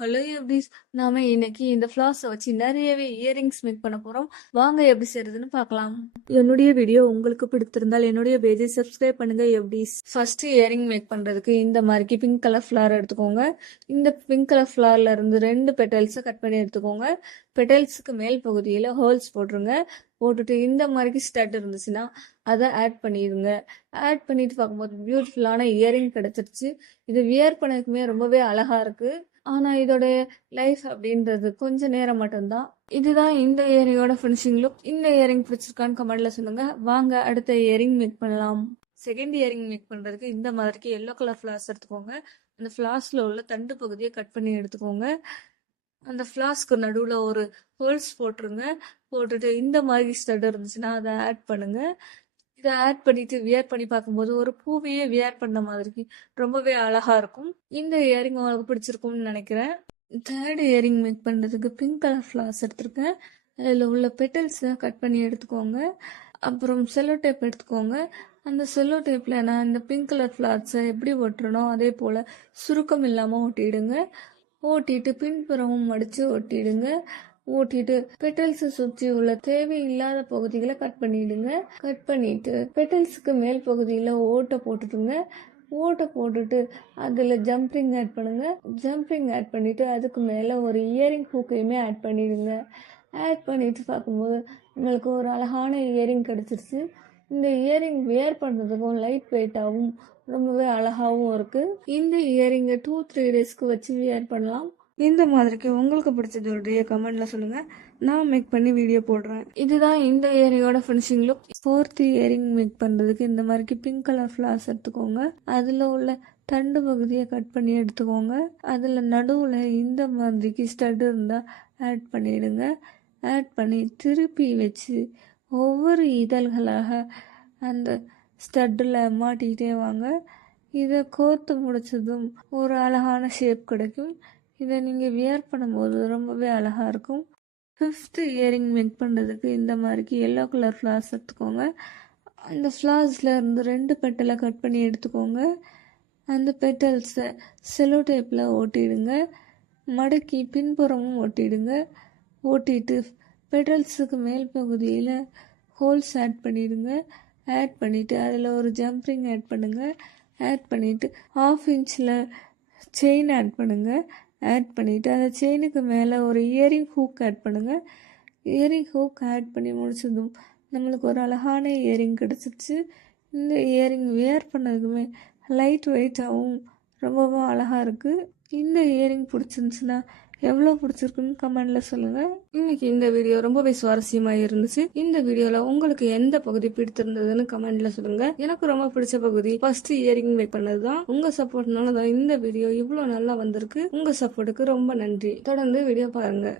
Hello எப்படிஸ் நாம இன்னைக்கு இந்த ஃப்ளாஸை வச்சு நிறையவே இயரிங்ஸ் மேக் பண்ண போறோம். வாங்க எப்படி செய்யறதுன்னு பார்க்கலாம். என்னுடைய வீடியோ உங்களுக்கு பிடித்திருந்தால் என்னுடைய பேஜை சப்ஸ்கிரைப் பண்ணுங்க. எப்படிஸ் ஃபர்ஸ்ட் இயரிங் மேக் பண்றதுக்கு இந்த மாதிரிக்கு பிங்க் கலர் ஃப்ளார் எடுத்துக்கோங்க. இந்த பிங்க் கலர் ஃப்ளார்ல இருந்து ரெண்டு பெட்டல்ஸை கட் பண்ணி எடுத்துக்கோங்க. பெட்டல்ஸுக்கு மேல் பகுதியில் ஹோல்ஸ் போட்டுருங்க. போட்டுட்டு இந்த மாதிரிக்கு ஸ்டட் இருந்துச்சுன்னா அதை ஆட் பண்ணிடுங்க ஆட் பண்ணிட்டு பார்க்கும்போது பியூட்டிஃபுல்லான இயரிங் கிடைச்சிருச்சு. இது வியர் பண்ணதுக்குமே ரொம்பவே அழகா இருக்கு. ஆனா இதோட லைஃப் அப்படின்றது கொஞ்ச நேரம் மட்டும்தான். இதுதான் இந்த இயரிங்கோட ஃபினிஷிங் லுக் இந்த இயரிங் பிடிச்சிருக்கான்னு கமெண்ட்ல சொல்லுங்க. வாங்க அடுத்த இயரிங் மேக் பண்ணலாம். செகண்ட் இயரிங் மேக் பண்றதுக்கு இந்த மாதிரிக்கு எல்லோ கலர் ஃபிளாஸ் எடுத்துக்கோங்க. அந்த ஃபிளாஸ்ல உள்ள தண்டு பகுதியை கட் பண்ணி எடுத்துக்கோங்க. அந்த ஃப்ளாஸ்க்கு நடுவில் ஒரு ஹோல்ஸ் போட்டுருங்க. போட்டுட்டு இந்த மாதிரி ஸ்டட் இருந்துச்சுன்னா அதை ஆட் பண்ணுங்க. இதை ஆட் பண்ணிட்டு வியர் பண்ணி பார்க்கும்போது ஒரு பூவையே வியர் பண்ண மாதிரி ரொம்பவே அழகா இருக்கும். இந்த இயரிங் உங்களுக்கு பிடிச்சிருக்கும்னு நினைக்கிறேன். தேர்ட் இயரிங் மேக் பண்ணுறதுக்கு பிங்க் கலர் ஃப்ளார்ஸ் எடுத்திருக்கேன். அதில் உள்ள பெட்டல்ஸை கட் பண்ணி எடுத்துக்கோங்க. அப்புறம் செல்லோ டேப் எடுத்துக்கோங்க. அந்த செல்லோ டேப்பில் நான் இந்த பிங்க் கலர் ஃப்ளார்ஸை எப்படி ஒட்டுறனோ அதே போல் சுருக்கம் இல்லாமல் ஒட்டிடுங்க. ஓட்டிட்டு பின்புறமும் மடித்து ஒட்டிடுங்க. ஓட்டிட்டு பெட்டல்ஸ் சுற்றி உள்ள தேவையில்லாத பகுதிகளை கட் பண்ணிடுங்க. கட் பண்ணிட்டு பெட்டல்ஸுக்கு மேல் பகுதியில் ஓட்டை போட்டுட்டுங்க ஓட்டை போட்டுட்டு அதில் ஜம்பிங் ஆட் பண்ணுங்க. ஜம்பிங் ஆட் பண்ணிட்டு அதுக்கு மேலே ஒரு இயரிங் ஹூக்கையுமே ஆட் பண்ணிடுங்க. ஆட் பண்ணிட்டு பார்க்கும்போது உங்களுக்கு ஒரு அழகான இயரிங் கிடச்சிருச்சு. இந்த இயரிங் வியர் பண்ணுறதுக்கும் லைட் வெயிட்டாகவும் ரொம்பவே அழகாகவும் இருக்குது இந்த இயரிங்கை டூ த்ரீ டேஸ்க்கு வச்சு வியர் பண்ணலாம். இந்த மாதிரிக்கு உங்களுக்கு பிடிச்சது ஒரு டே கமெண்ட்ல சொல்லுங்க. நான் மேக் பண்ணி வீடியோ போடுறேன். இதுதான் இந்த இயரிங்கோட finishing look fourth earring make பண்றதுக்கு இந்த மாதிரிக்கு பிங்க் கலர் ஃப்ளார்ஸ் எடுத்துக்கோங்க. அதுல உள்ள தண்டு பகுதியை கட் பண்ணி எடுத்துக்கோங்க. அதில் நடுவில் இந்த மாதிரிக்கு ஸ்டட் இருந்தால் ஆட் பண்ணிடுங்க. ஆட் பண்ணி திருப்பி வச்சு ஒவ்வொரு இதழ்களாக அந்த ஸ்டட்டில் மாட்டிக்கிட்டே வாங்க. இதை கோர்த்து முடிச்சதும் ஒரு அழகான ஷேப் கிடைக்கும். இதை நீங்கள் வியர் பண்ணும்போது ரொம்பவே அழகாக இருக்கும். ஃபிஃப்த்து இயரிங் மேக் பண்ணுறதுக்கு இந்த மாதிரிக்கு எல்லோ கலர் ஃப்ளார்ஸ் எடுத்துக்கோங்க. அந்த ஃப்ளார்ஸில் இருந்து ரெண்டு பெட்டலை கட் பண்ணி எடுத்துக்கோங்க. அந்த பெட்டல்ஸை செலோ டேப்பில் ஓட்டிடுங்க. மடக்கி பின்புறமும் ஒட்டிடுங்க ஓட்டிட்டு பெட்டல்ஸுக்கு மேல் பகுதியில் ஹோல்ஸ் ஆட் பண்ணிடுங்க. ஆட் பண்ணிவிட்டு அதில் ஒரு ஜம்ப்ரிங் ஆட் பண்ணுங்கள் ஆட் பண்ணிவிட்டு ஹாஃப் இன்ச்சில் செயின் ஆட் பண்ணுங்கள் ஆட் பண்ணிவிட்டு அந்த செயினுக்கு மேலே ஒரு இயரிங் ஹூக் ஆட் பண்ணுங்கள் இயரிங் ஹூக் ஆட் பண்ணி முடிச்சதும் நம்மளுக்கு ஒரு அழகான இயரிங் கிடச்சிருச்சு. இந்த இயரிங் வியர் பண்ணதுக்குமே லைட் வெயிட்டாகவும் ரொம்பவும் அழகாக இருக்குது இந்த இயரிங் பிடிச்சிருந்துச்சுன்னா எவ்வளோ பிடிச்சிருக்குன்னு கமெண்ட்ல சொல்லுங்க. இன்னைக்கு இந்த வீடியோ ரொம்பவே சுவாரஸ்யமாக இருந்துச்சு. இந்த வீடியோல உங்களுக்கு எந்த பகுதி பிடித்திருந்ததுன்னு கமெண்ட்ல சொல்லுங்க. எனக்கு ரொம்ப பிடிச்ச பகுதி ஃபர்ஸ்ட் இயரிங் மேக் பண்ணதுதான். உங்க சப்போர்ட்னால தான் இந்த வீடியோ இவ்வளோ நல்லா வந்திருக்கு. உங்க சப்போர்ட்டுக்கு ரொம்ப நன்றி. தொடர்ந்து வீடியோ பாருங்க.